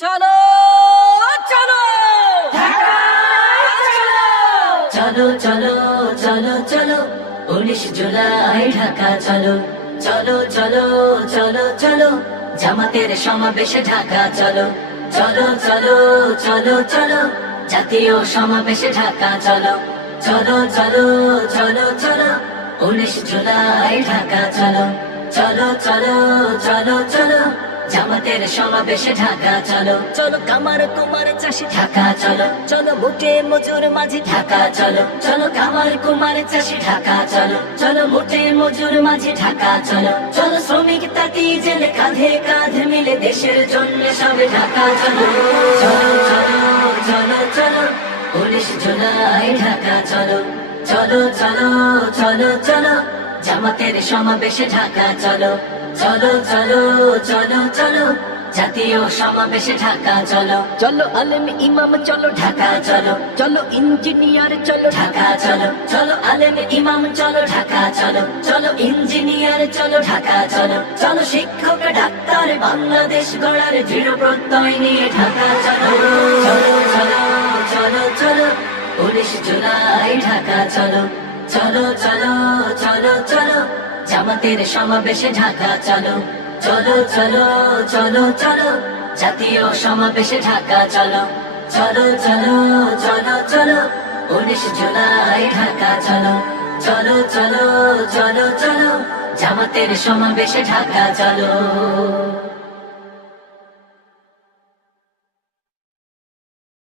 চলো চলো ঢাকা চলো, চলো চলো চলো 19 জুলাই ঢাকা চলো, চলো চলো চলো চলো জামাতের সমাবেশে ঢাকা চলো, চলো চলো চলো চলো জাতীয় সমাবেশে ঢাকা চলো, চলো চলো চলো চলো 19 জুলাই ঢাকা চলো, চলো চলো চলো চলো জামাতের সমাবেশে ঢাকা চলো, চলো কামার কুমার চাষি ঢাকা চলো, চলো মুঠে মজুর মাঝি ঢাকা চলো, চলো কামার কুমার চাষি ঢাকা চলো, চলো মুঠে মজুর মাঝি ঢাকা চলো, চলো শ্রমিক তাঁতি জেলে কাঁধে কাঁধ মিলে দেশের জন্য সবে ঢাকা চলো, চলো চলো চলো চলো 19 জুলাই ঢাকা চলো, চলো চলো চলো চলো জামাতের সমাবেশে ঢাকা চলো, চলো চলো চলো চলো জাতীয় সমাবেশে ঢাকা চলো, চলো আলেম ইমাম চলো ঢাকা চলো, চলো ইঞ্জিনিয়ার চলো ঢাকা চলো, চলো আলেম ইমাম চলো ঢাকা চলো, চলো ইঞ্জিনিয়ার চলো ঢাকা চলো, চলো শিক্ষক ডাক্তার বাংলাদেশ গড়ার দৃঢ় প্রত্যয় নিয়ে ঢাকা চলো, চলো চলো চলো চলো 19 জুলাই ঢাকা চলো, চলো চলো চলো চলো জামাতের সমাবেশে ঢাকা চলো, চলো চলো চলো চলো জাতীয় সমাবেশে ঢাকা চলো, চলো চলো চলো চলো 19 জুলাই ঢাকা চলো, চলো চলো চলো চলো জামাতের সমাবেশে ঢাকা চলো।